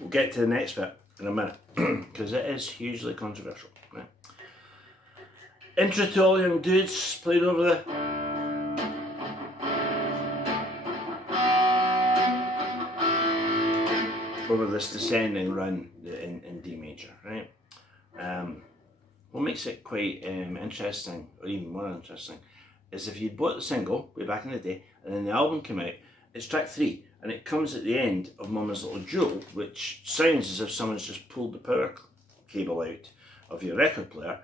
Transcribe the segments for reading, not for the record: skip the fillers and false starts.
We'll get to the next bit in a minute, because it is hugely controversial. Right? Intro to all young dudes played over this descending run in D major, right? What makes it quite interesting, or even more interesting, is if you'd bought the single way back in the day, and then the album came out, it's track 3, and it comes at the end of Mama's Little Jewel, which sounds as if someone's just pulled the power cable out of your record player,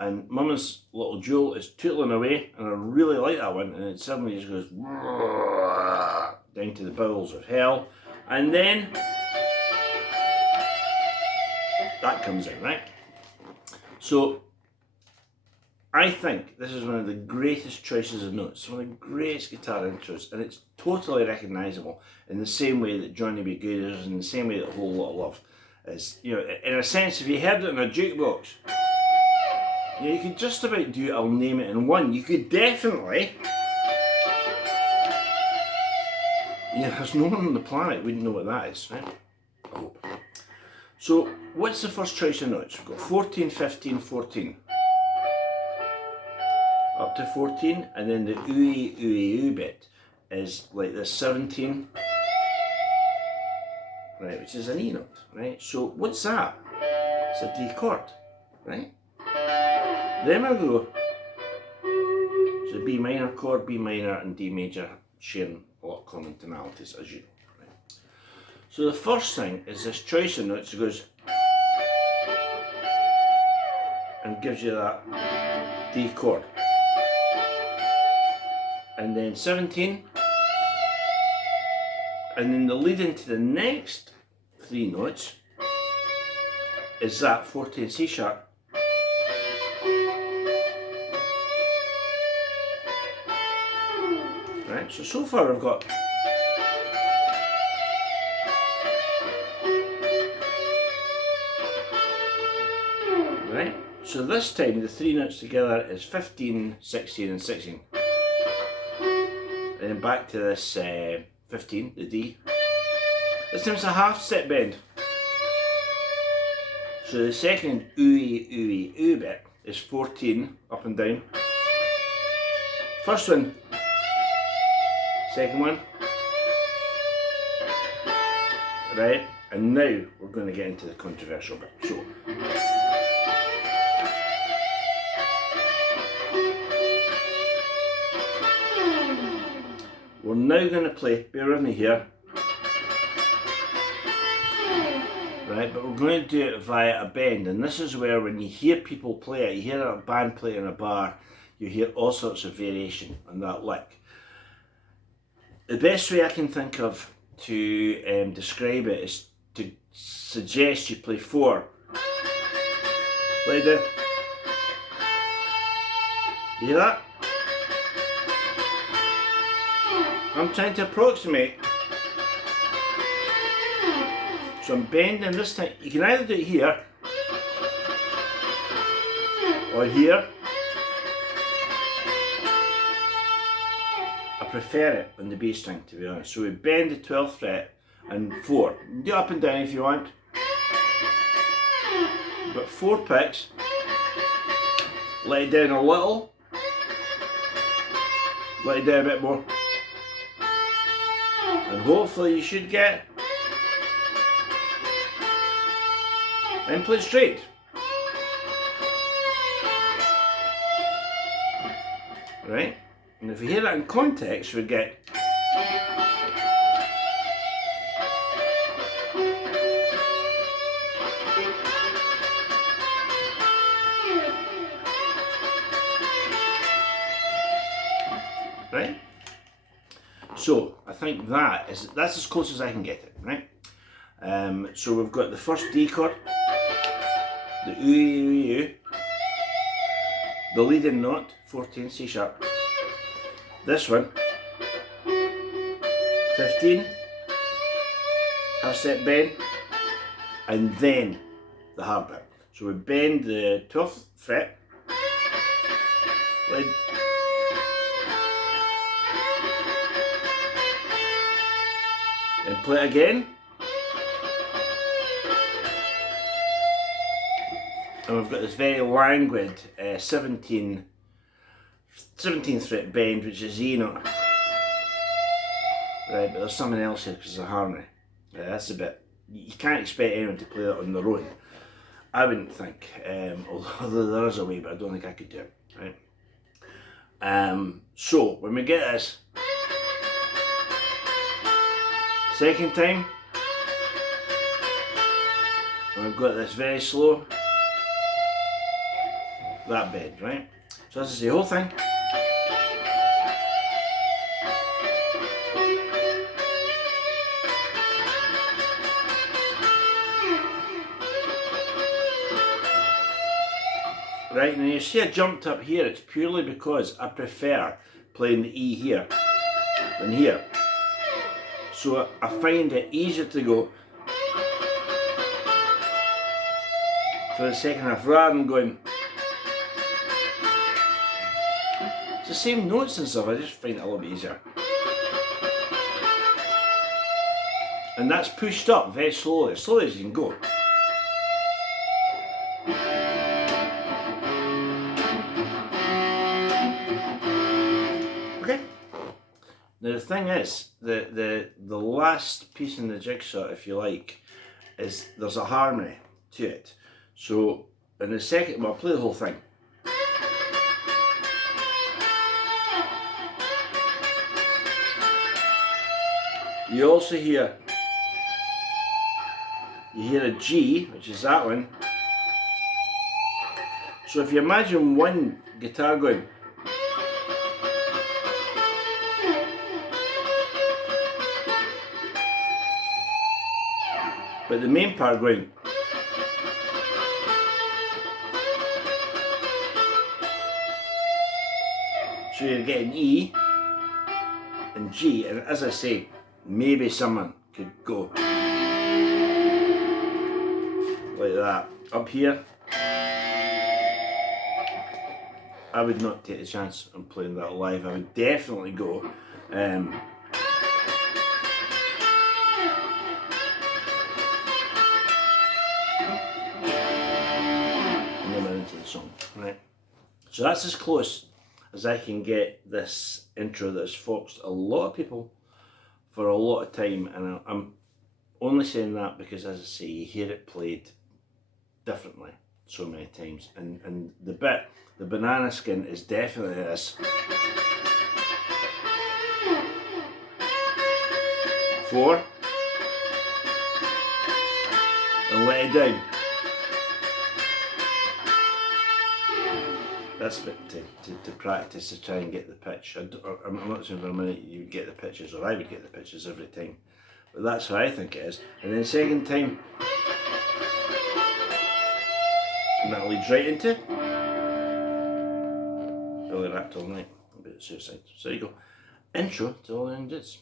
and Mama's Little Jewel is tootling away, and I really like that one, and it suddenly just goes down to the bowels of hell, and then that comes in, right? So I think this is one of the greatest choices of notes, one of the greatest guitar intros, and it's totally recognisable in the same way that Johnny B. Good is, in the same way that Whole Lot of Love is. You know, in a sense, if you heard it in a jukebox, you know, you could just about do it, I'll name it in one. You could definitely, yeah, there's no one on the planet who wouldn't know what that is, right? I hope. So, what's the first choice of notes? We've got 14, 15, 14. Up to 14, and then the ooey, ooey, ooh bit is like this 17, right, which is an E note, right? So, what's that? It's a D chord, right? Then we'll go, so B minor chord, B minor, and D major sharing a lot of common tonalities, as you know. So the first thing is this choice of notes that goes and gives you that D chord. And then 17, and then the lead into the next 3 notes is that 14 C sharp. Right, so far we've got right, so this time the 3 notes together is 15, 16 and 16. And then back to this 15, the D. This time's a half step bend. So the second ooey, ooey, ooh bit is 14 up and down. First one, second one. Right, and now we're going to get into the controversial bit. So, we're now going to play, bear with me here, right, but we're going to do it via a bend, and this is where when you hear people play it, you hear a band play in a bar, you hear all sorts of variation on that lick. The best way I can think of to describe it is to suggest you play 4. Play the, you hear that? I'm trying to approximate. So I'm bending this time. You can either do it here or here. I prefer it on the bass string, to be honest. So we bend the 12th fret and 4. Do it up and down if you want. But 4 picks. Let it down a little. Let it down a bit more. And hopefully you should get, and play straight. Right? And if you hear that in context, we get right? So I think that's as close as I can get it, right? So we've got the first D chord, the ooh, the leading note, 14 C sharp. This one, 15, half step bend, and then the hard bit. So we bend the 12th fret, Like, and play it again. And we've got this very languid 17th fret bend, which is E note. Right, but there's something else here because it's a harmony. Yeah, that's a bit, you can't expect anyone to play that on their own. I wouldn't think, although there is a way, but I don't think I could do it, right? So, when we get this, second time, and we've got this very slow, that bend, right? So this is the whole thing. Right, and you see I jumped up here, it's purely because I prefer playing the E here than here. So I find it easier to go for the second half rather than going. It's the same notes and stuff, I just find it a little bit easier. And that's pushed up very slowly, as slowly as you can go. Okay. Now the thing is, the last piece in the jigsaw, if you like, is there's a harmony to it. So in the second, well, I'll play the whole thing. You also hear, you hear a G, which is that one. So if you imagine one guitar going, but the main part going, so you're getting E and G, and as I say, maybe someone could go like that. Up here, I would not take the chance on playing that live. I would definitely go and then we're into the song, right? So that's as close as I can get this intro that has foxed a lot of people for a lot of time, and I'm only saying that because, as I say, you hear it played differently so many times, and the banana skin is definitely this. 4, and let it down. That's a bit to practice, to try and get the pitch. I'm not saying for a minute you would get the pitches, or I would get the pitches every time, but that's how I think it is. And then second time, and that leads right into Billy Rapped All Night, a bit of suicide. So there you go, intro to All the Young Dudes.